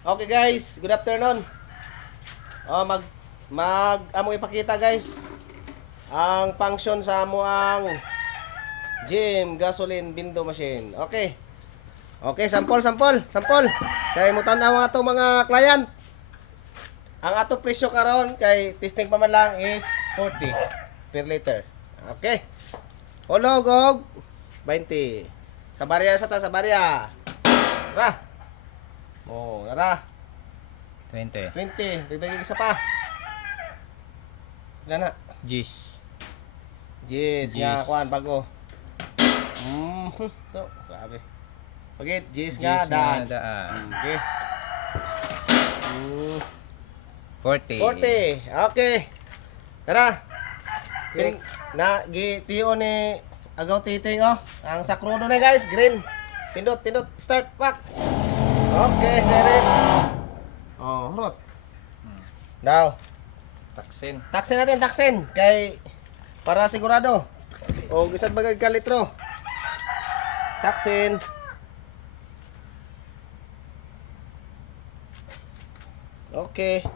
Okay guys, good afternoon. Oh, amo ipakita guys ang function sa amo ang gym gasoline bindo machine. Okay. Okay, sample. Kay mo tan-aw nga ato mga client. Ang ato presyo karon kay testing pa man lang is 40 per liter. Okay. Hulog og 20. Sa barya sa barya. Ra. Oh, nara. 20. 20. Dagdag isa pa. Ilan na? Gis. Yes, nga Yes. kuan bago. To, grabe. Pagit, yes nga daan. Okay. 40. 40. Okay. Tara. Okay. Na gitiyo ni agaw titing oh. Ang sakrudo na guys, green. Pindot, start pak. Okay, seret. Oh, hurot. Now, Taksin. taksin kay para sigurado. O isang bagay ka litro. Taksin. Okay.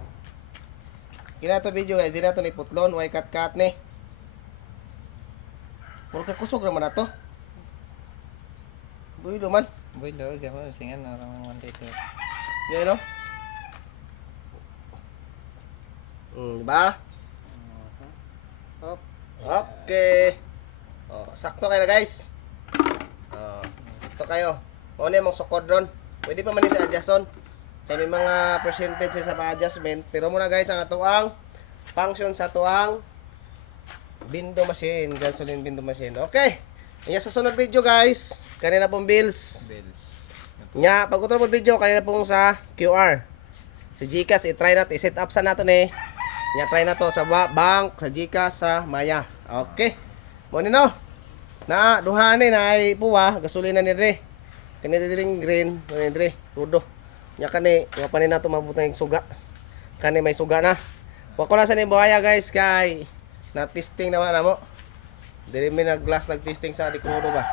Kina to video guys, dina to ni putlon, way cut ni. Puro ka kusog naman na to. Buhay man. Boy, daw, gamo. Singan, orang 180. Yan no? Diba? Hop. Okay. Oh, sakto kayo na guys. Oh, sakto kayo. O na yung sukod ron. Pwede pa man sa adjuston. Kaya may mga percentage sa pa-adjustment. Pero muna guys, ang atuang function sa tuang bindo machine. Gasoline bindo machine. Okay. Yan sa sunod video guys. Kanina pong bills. Bills. Nya, pag-control mo video, kanina pong sa QR. Sa GCash, i-try natin. I-set up sa nato ni. Nya, try na to sa bank, sa GCash, sa Maya. Okay. Muna no. Na, duha ni na ay puwa. Gasolina ni Dre. Kanina rin green. Kanina Dre. Tudo. Nya kani, nga pa ni nato mabutang yung suga. Kani may suga na. Wako na sa ni buhaya guys. Kay, na-testing naman na mo. Dili mi nag-glass nag-testing sa Dikrudo ba.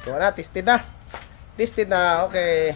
So, na, tested na. Okay.